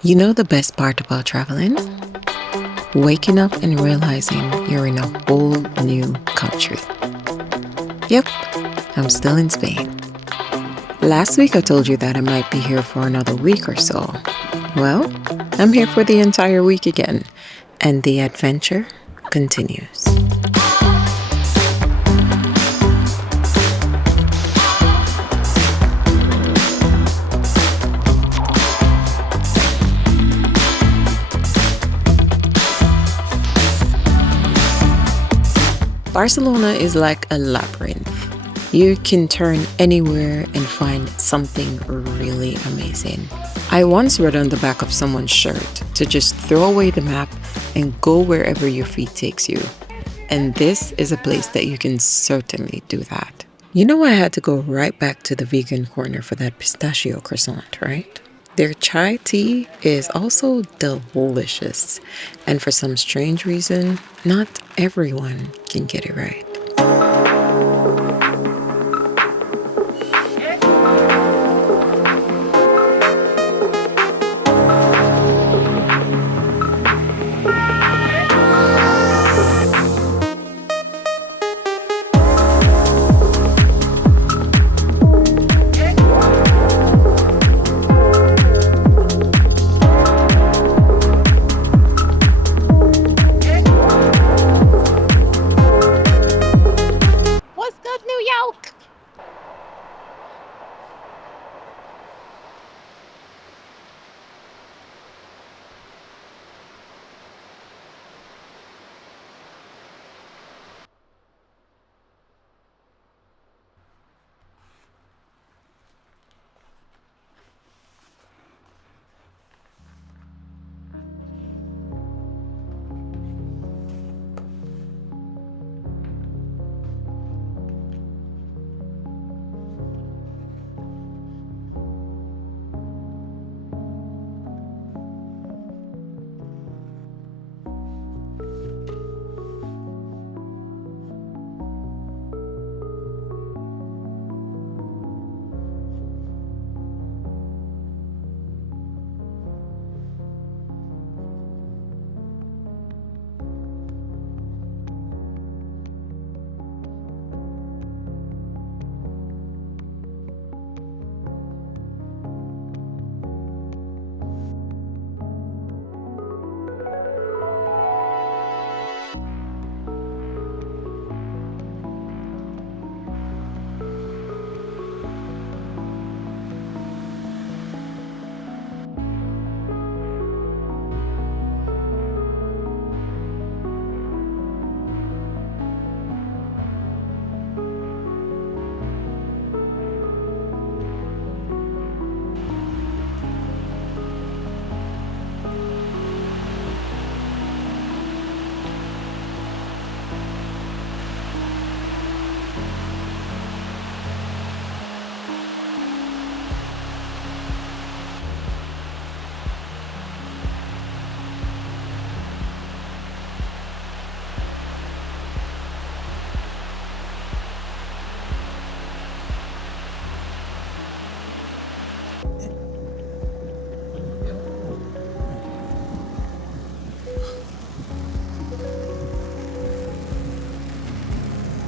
You know the best part about traveling? Waking up and realizing you're in a whole new country. Yep, I'm still in Spain. Last week I told you that I might be here for another week or so. Well, I'm here for the entire week again, and the adventure continues. Barcelona is like a labyrinth. You can turn anywhere and find something really amazing. I once read on the back of someone's shirt to just throw away the map and go wherever your feet takes you. And this is a place that you can certainly do that. You know, I had to go right back to the vegan corner for that pistachio croissant, right? Their chai tea is also delicious. And for some strange reason, not everyone can get it right. What's good, New York?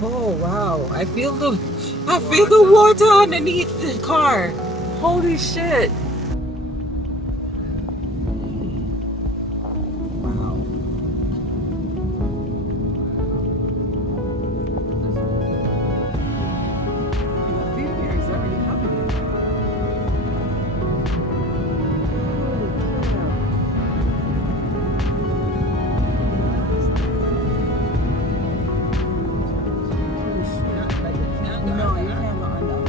Oh wow! I feel the water underneath the car. Holy shit! Wow. A few years already happening. No, you cannot under.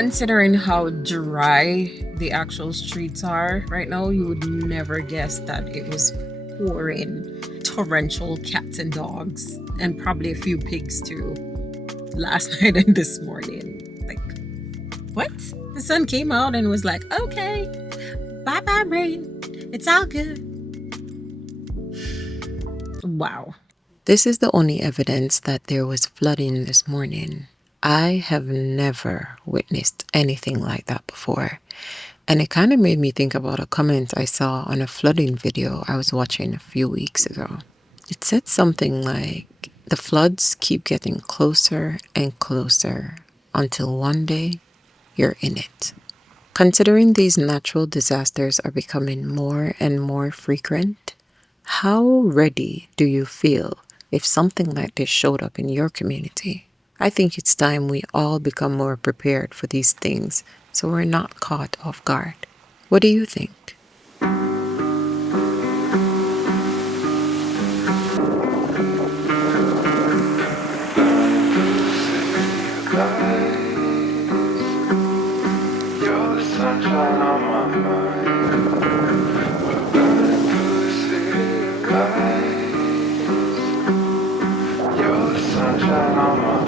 Considering how dry the actual streets are right now, you would never guess that it was pouring torrential cats and dogs and probably a few pigs too last night and this morning. Like, what? The sun came out and was like, okay, bye bye rain. It's all good. Wow. This is the only evidence that there was flooding this morning. I have never witnessed anything like that before. And it kind of made me think about a comment I saw on a flooding video I was watching a few weeks ago. It said something like, the floods keep getting closer and closer until one day you're in it. Considering these natural disasters are becoming more and more frequent, how ready do you feel if something like this showed up in your community? I think it's time we all become more prepared for these things so we're not caught off guard. What do you think? You're the sunshine on my mind. We're running through the city lights. You're the sunshine on my mind.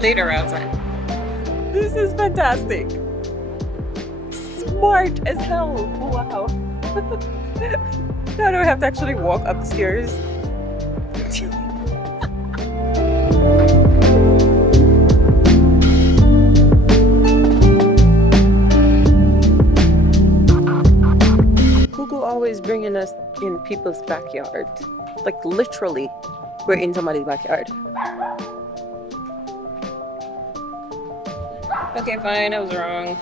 Later outside. This is fantastic. Smart as hell. Wow. Now do I have to actually walk up the stairs? Google always bringing us in people's backyard. Like literally, we're in somebody's backyard. Okay, fine, I was wrong.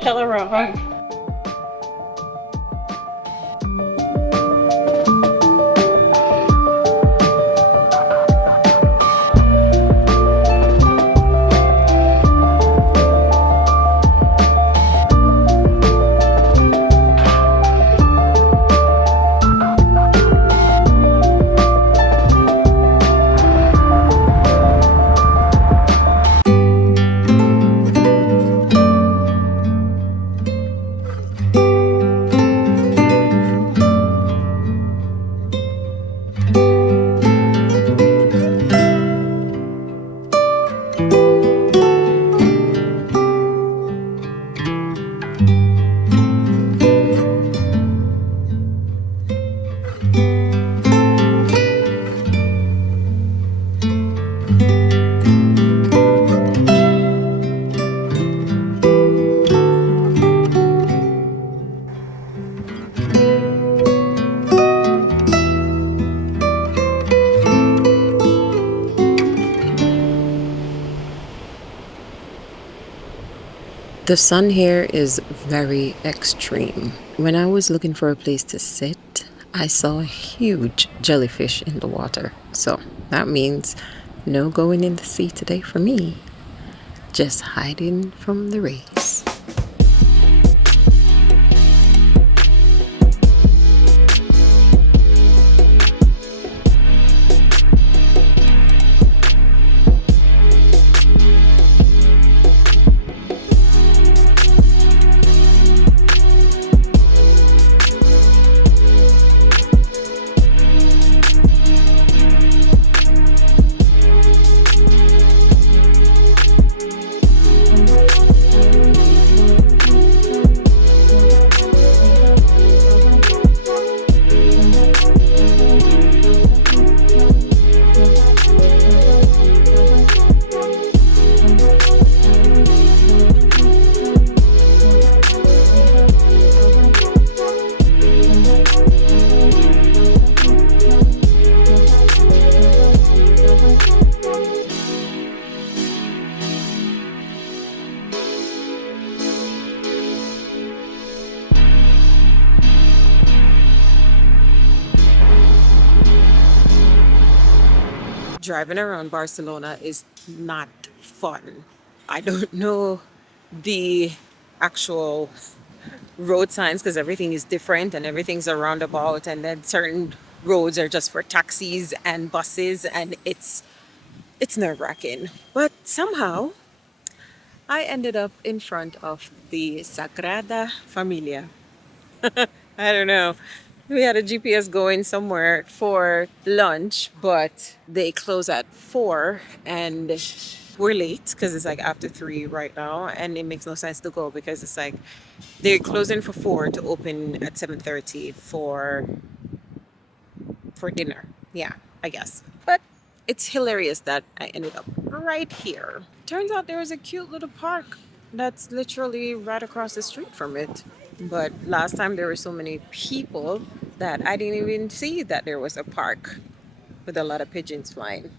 Hella wrong. The sun here is very extreme. When I was looking for a place to sit, I saw a huge jellyfish in the water. So that means no going in the sea today for me. Just hiding from the rays. Driving around Barcelona is not fun. I don't know the actual road signs because everything is different and everything's a roundabout, and then certain roads are just for taxis and buses, and it's nerve-wracking. But somehow I ended up in front of the Sagrada Familia. I don't know. We had a GPS going somewhere for lunch, but they close at 4 and we're late because it's like after 3 right now, and it makes no sense to go because it's like they're closing for 4 to open at 7:30 for dinner. Yeah, I guess. But it's hilarious that I ended up right here. Turns out there was a cute little park that's literally right across the street from it. But last time there were so many people that I didn't even see that there was a park with a lot of pigeons flying.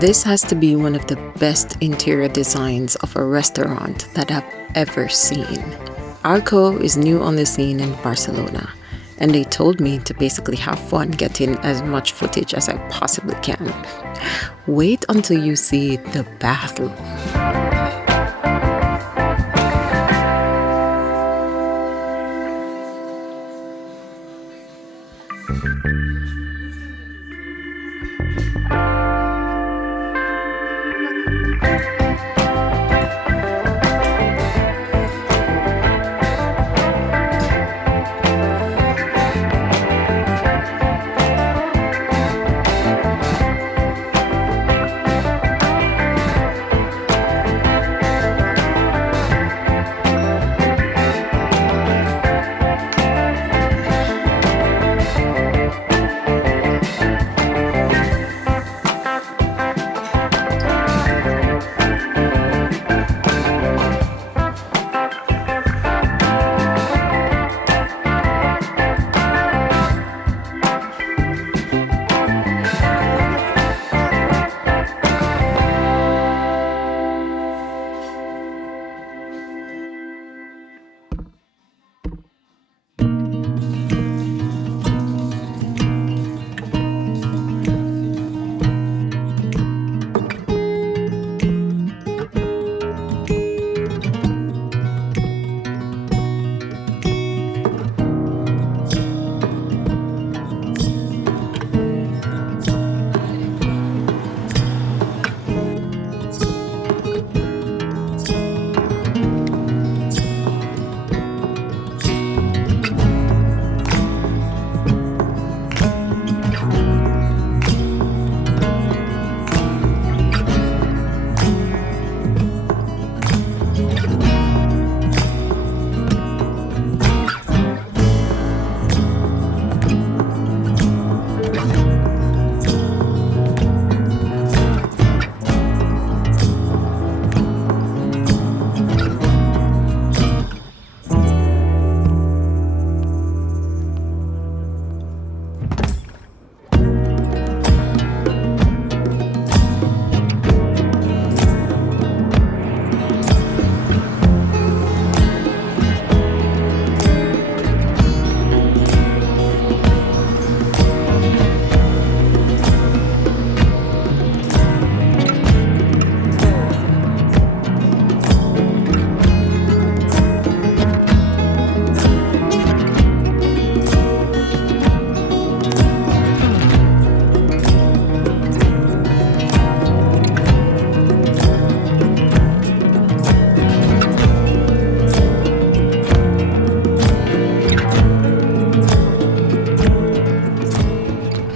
This has to be one of the best interior designs of a restaurant that I've ever seen. Arko is new on the scene in Barcelona, and they told me to basically have fun getting as much footage as I possibly can. Wait until you see the bathroom.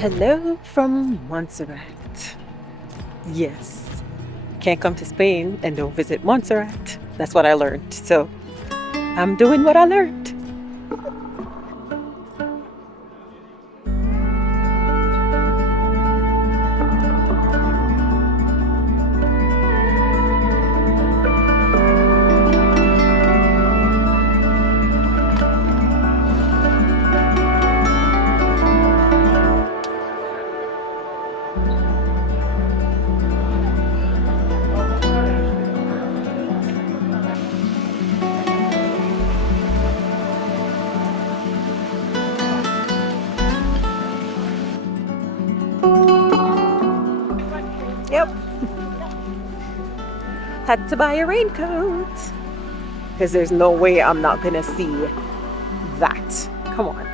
Hello from Montserrat. Yes, can't come to Spain and don't visit Montserrat. That's what I learned. So I'm doing what I learned. Yep. Had to buy a raincoat because there's no way I'm not gonna see that. Come on.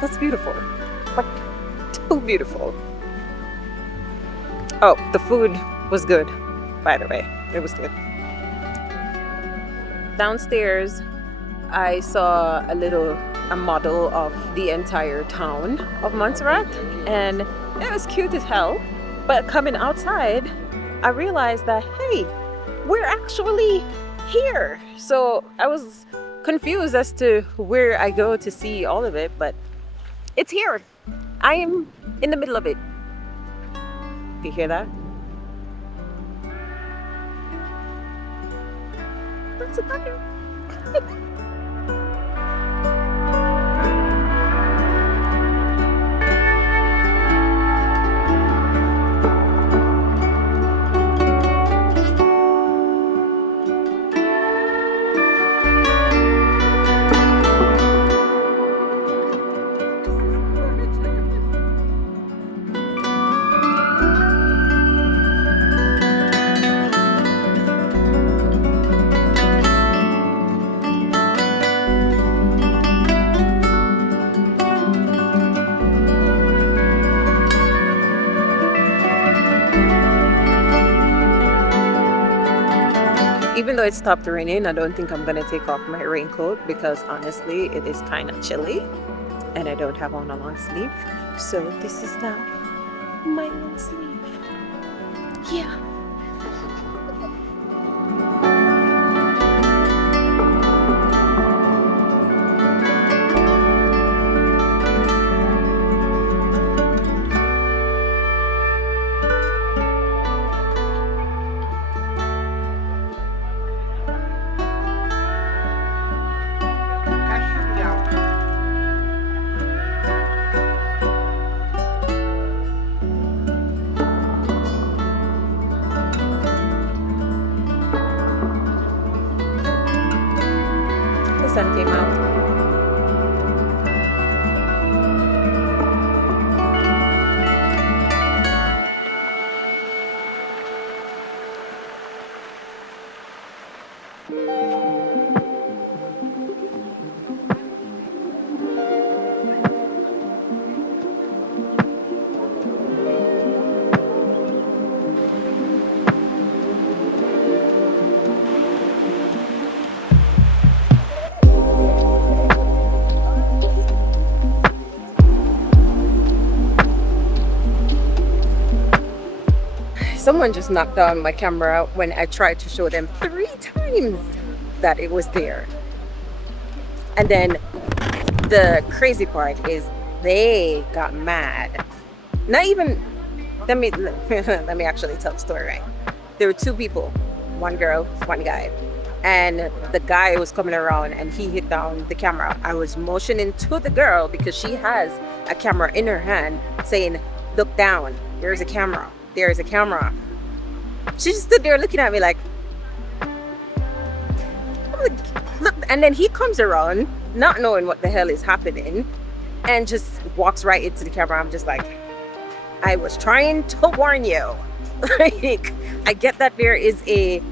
That's beautiful. Like, too beautiful. Oh, the food was good, by the way. It was good. Downstairs, I saw a model of the entire town of Montserrat, and it was cute as hell. But coming outside, I realized that, hey, we're actually here. So I was confused as to where I go to see all of it, but it's here. I am in the middle of it. Do you hear that? That's a thunder. Even though it stopped raining, I don't think I'm gonna take off my raincoat because honestly, it is kind of chilly and I don't have on a long sleeve. So this is now my long sleeve. Yeah. The sun came out. someone just knocked down my camera when I tried to show them 3 times that it was there. And then the crazy part is they got mad. Not even, let me let me actually tell the story right. There were 2 people, one girl, one guy. And the guy was coming around and he hit down the camera. I was motioning to the girl because she has a camera in her hand saying, look down, there's a camera, there's a camera. She just stood there looking at me like, look. And then he comes around not knowing what the hell is happening and just walks right into the camera. I'm just like, I was trying to warn you. Like, I get that there is a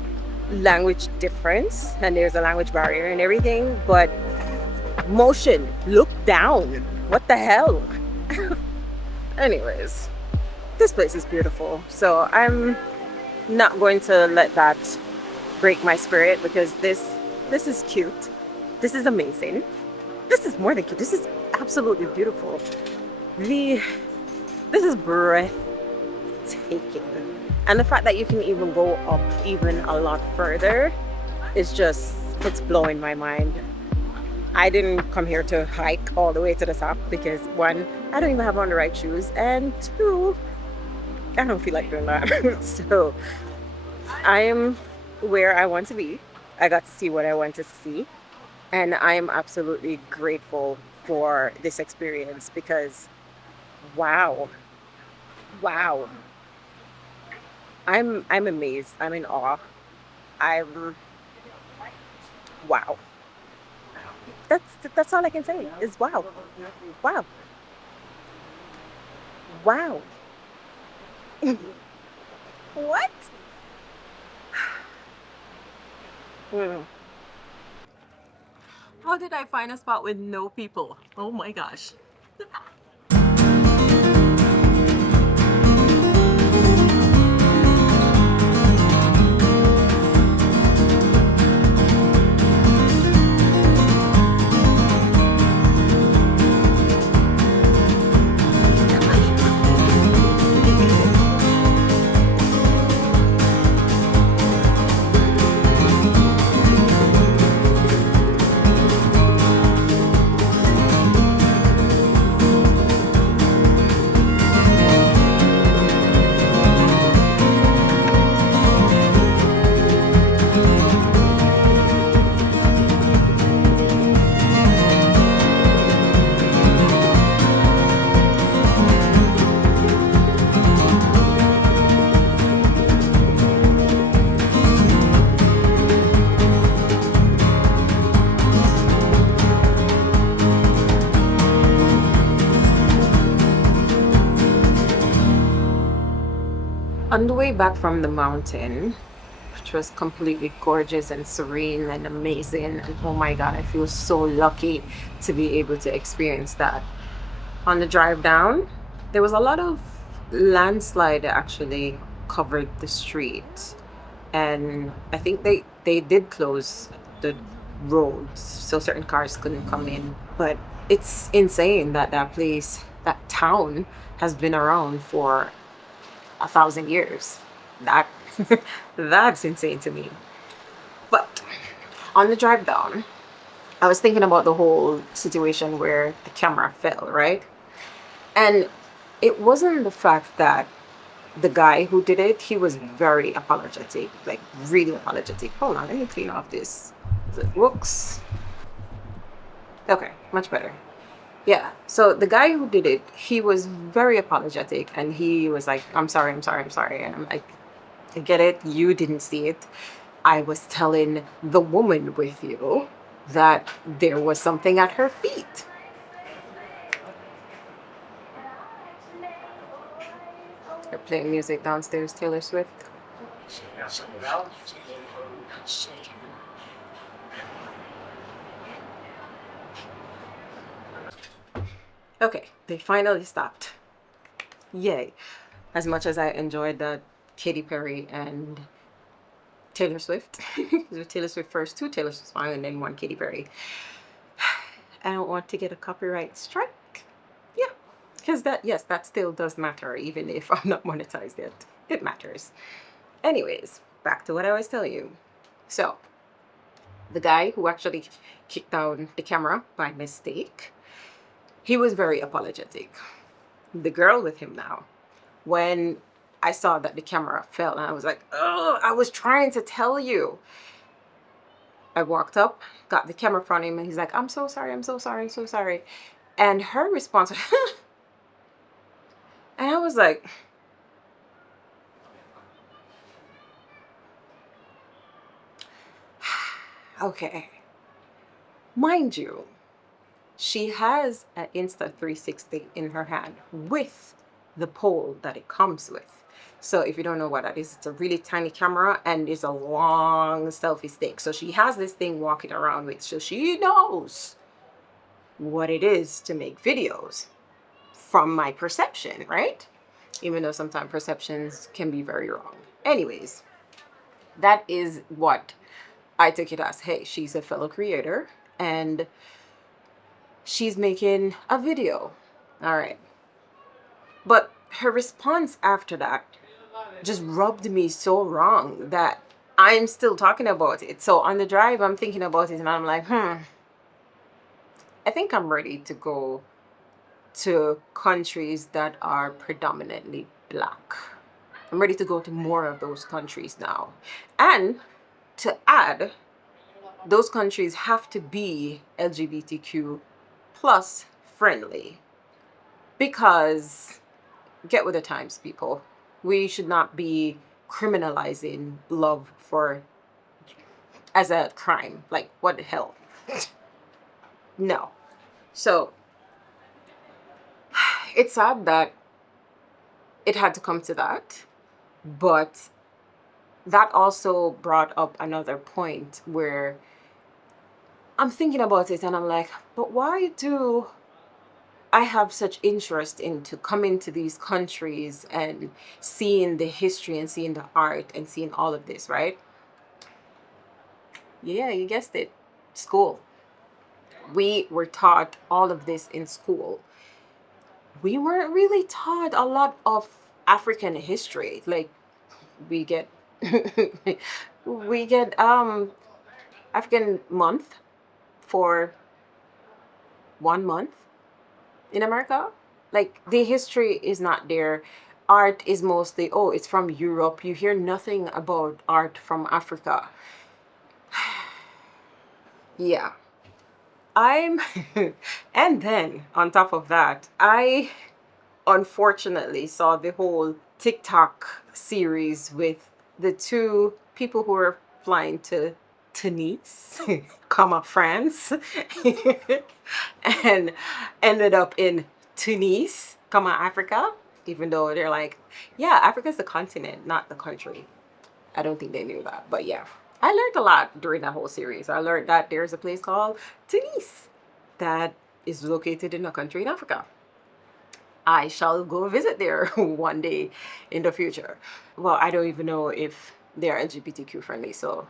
language difference and there's a language barrier and everything, but motion, look down, what the hell. Anyways, this place is beautiful, so I'm not going to let that break my spirit, because this is cute, this is amazing, this is more than cute, this is absolutely beautiful. This is breathtaking. And the fact that you can even go up even a lot further is just, it's blowing my mind. I didn't come here to hike all the way to the top because 1, I don't even have on the right shoes, and 2, I don't feel like doing that. So I am where I want to be. I got to see what I want to see. And I am absolutely grateful for this experience because wow. I'm amazed. I'm in awe. Wow. That's all I can say is wow. Wow. Wow. What? How did I find a spot with no people? Oh my gosh. On the way back from the mountain, which was completely gorgeous and serene and amazing, and oh my god, I feel so lucky to be able to experience that. On the drive down, there was a lot of landslide that actually covered the street, and I think they did close the roads so certain cars couldn't come in. But it's insane that that place, that town, has been around for 1,000 years. That that's insane to me. But on the drive down, I was thinking about the whole situation where the camera fell, right? And it wasn't the fact that the guy who did it, he was very apologetic, like really apologetic. Hold on, let me clean off this. Whoops. Okay, much better. Yeah, so the guy who did it, he was very apologetic and he was like, I'm sorry. And I'm like, I get it, you didn't see it. I was telling the woman with you that there was something at her feet. They're playing music downstairs, Taylor Swift. Okay, they finally stopped. Yay. As much as I enjoyed that Katy Perry and Taylor Swift. Taylor Swift first, 2 Taylor Swift songs, and then 1 Katy Perry. I don't want to get a copyright strike. Yeah, because that, yes, that still does matter, even if I'm not monetized yet. it matters. Anyways, back to what I was telling you. So, the guy who actually kicked down the camera by mistake, he was very apologetic. The girl with him now, when I saw that the camera fell, and I was like, oh, I was trying to tell you. I walked up, got the camera from him, and he's like, I'm so sorry, I'm so sorry, I'm so sorry. And her response, and I was like, okay. Mind you, she has an Insta360 in her hand with the pole that it comes with. So if you don't know what that is, it's a really tiny camera and it's a long selfie stick. So she has this thing walking around with, so she knows what it is to make videos, from my perception, right? Even though sometimes perceptions can be very wrong. Anyways, that is what I took it as. Hey, she's a fellow creator and she's making a video. All right. But her response after that just rubbed me so wrong that I'm still talking about it. So on the drive, I'm thinking about it and I'm like, I think I'm ready to go to countries that are predominantly Black. I'm ready to go to more of those countries now. And to add, those countries have to be LGBTQ plus friendly, because get with the times, people. We should not be criminalizing love for as a crime. Like, what the hell? No. So it's sad that it had to come to that, but that also brought up another point where I'm thinking about it and I'm like, but why do I have such interest into coming to these countries and seeing the history and seeing the art and seeing all of this, right? Yeah, you guessed it. School. We were taught all of this in school. We weren't really taught a lot of African history. Like, we get we get African month for 1 month in America. Like, the history is not there. Art is mostly, oh, it's from Europe. You hear nothing about art from Africa. Yeah. I'm and then on top of that, I unfortunately saw the whole TikTok series with the two people who were flying to Tunis, comma France, and ended up in Tunis, comma Africa, even though they're like, yeah, Africa's the continent, not the country. I don't think they knew that, but yeah. I learned a lot during that whole series. I learned that there's a place called Tunis that is located in a country in Africa. I shall go visit there one day in the future. Well, I don't even know if they're LGBTQ friendly, so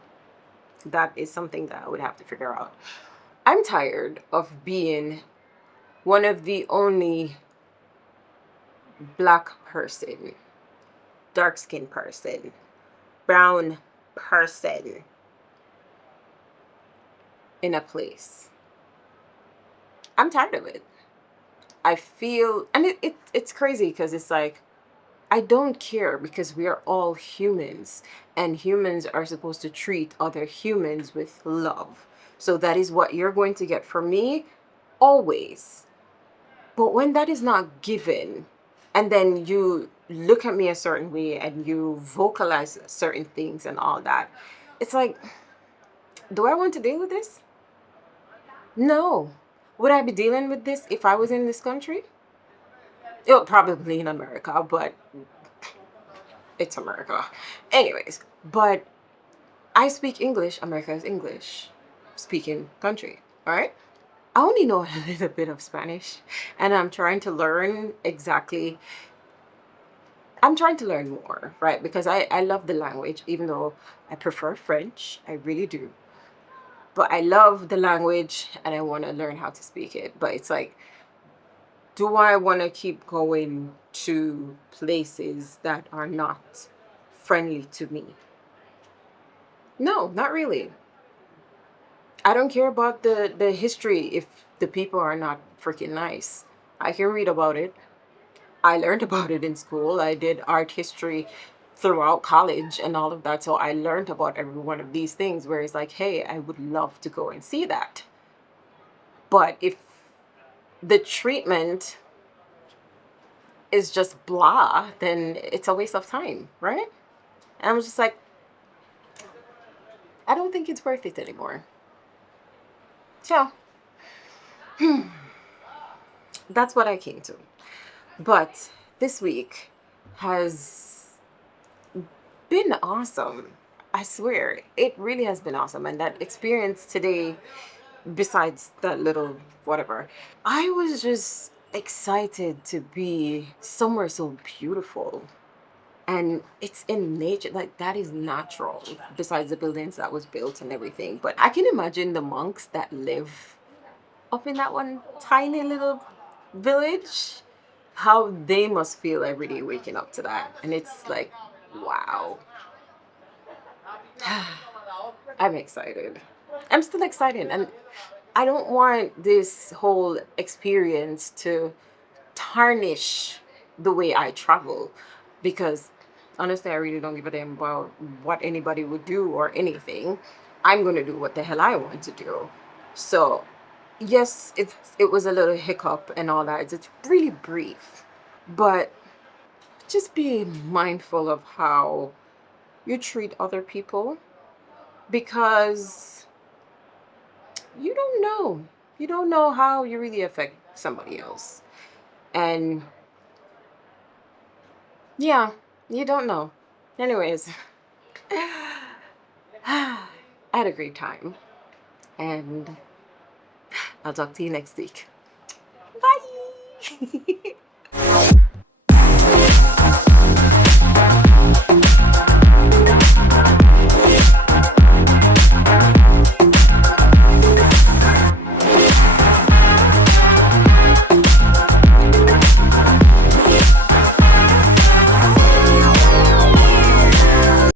that is something that I would have to figure out. I'm tired of being one of the only Black person, dark-skinned person, brown person in a place. I'm tired of it. I feel, and it's crazy because it's like, I don't care, because we are all humans and humans are supposed to treat other humans with love. So that is what you're going to get from me always. But when that is not given, and then you look at me a certain way and you vocalize certain things and all that, it's like, do I want to deal with this? No. Would I be dealing with this if I was in this country? It probably in America, but it's America. Anyways, but I speak English. America is English speaking country, all right? I only know a little bit of Spanish, and I'm trying to learn exactly. I'm trying to learn more, right? Because I love the language, even though I prefer French. I really do. But I love the language and I want to learn how to speak it. But it's like, Do I want to keep going to places that are not friendly to me? No, not really. I don't care about the history if the people are not freaking nice. I can read about it. I learned about it in school. I did art history throughout college and all of that. So I learned about every one of these things where it's like, hey, I would love to go and see that. But if the treatment is just blah, then it's a waste of time, right? And I'm just like, I don't think it's worth it anymore. So that's what I came to. But this week has been awesome. I swear, it really has been awesome. And that experience today, besides that little whatever, I was just excited to be somewhere so beautiful. And it's in nature, like that is natural, besides the buildings that was built and everything. But I can imagine the monks that live up in that one tiny little village, how they must feel every day waking up to that. And it's like, wow. I'm excited. I'm still excited. And I don't want this whole experience to tarnish the way I travel, because honestly, I really don't give a damn about what anybody would do or anything. I'm going to do what the hell I want to do. So, yes, it was a little hiccup and all that. It's really brief. But just be mindful of how you treat other people, because you don't know. You don't know how you really affect somebody else. And yeah, you don't know. Anyways, I had a great time. And I'll talk to you next week. Bye.